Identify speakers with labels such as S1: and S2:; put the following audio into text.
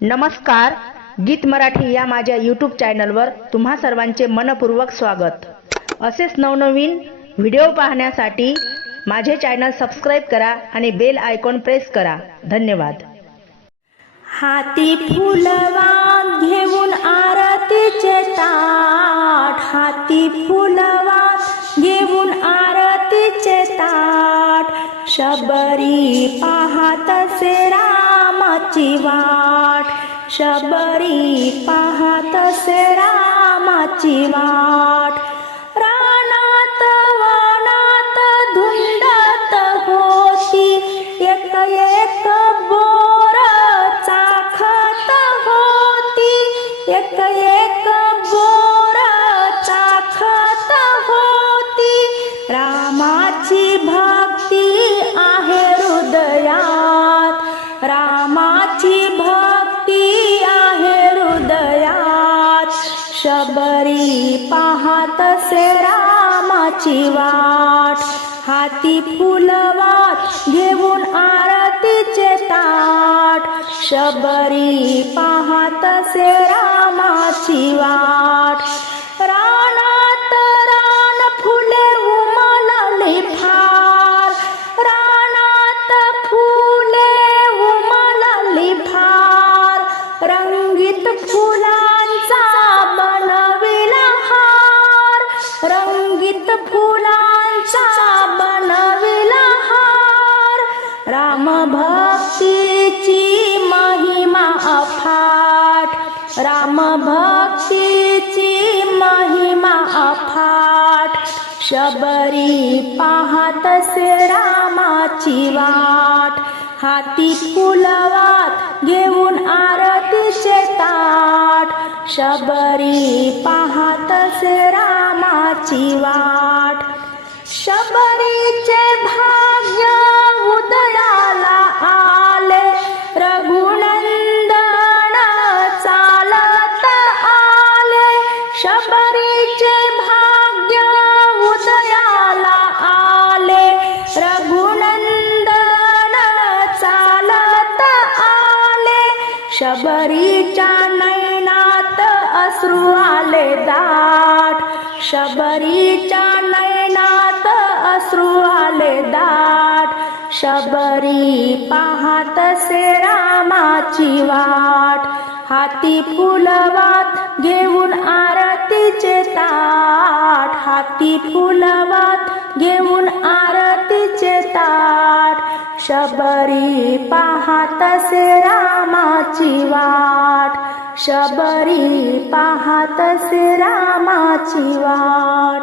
S1: नमस्कार गीत मराठी या माझ्या यूट्यूब चॅनलवर तुम्हा सर्वांचे मनपूर्वक स्वागत. असेच नवनवीन व्हिडिओ पाहण्यासाठी माझे चॅनल सबस्क्राईब करा आणि बेल आयकॉन प्रेस करा. धन्यवाद.
S2: हाती फुलवा घेऊन आरतीचे ताट. हाती फुलवात घेऊन आरतीचे ताट. शबरी पाहत से रामाची वा शबरी पाहत से रामाची वाट. रानात वनात धुंडत होती. एक एक बोर चाखत होती. एक एक शबरी पाहत से रामाची वाट. हाती फुलवात घेऊन आरतीचे ताट. शबरी पाहत से रामाची वाट. राम भक्तीची महिमा अफाट शबरी पाहत से रामाची वाट. हाती फुलवात घेऊन आरती शेतात शबरी पाहत से रामाची वाट. शबरीचे शबरीचे भाग्य उदयाला आले. रघुनंदन चालत आले. शबरीच्या नयनात अश्रू आले दाट. शबरीच्या नयनात अश्रू आले दाट. शबरी पाहत से रामाची वाट. हाती फुलवात घेऊन आरतीचे ताट हाती फुलवात घेऊन आरतीचे ताट. शबरी पाहतसे रामाची वाट. शबरी पाहतसे रामाची वाट.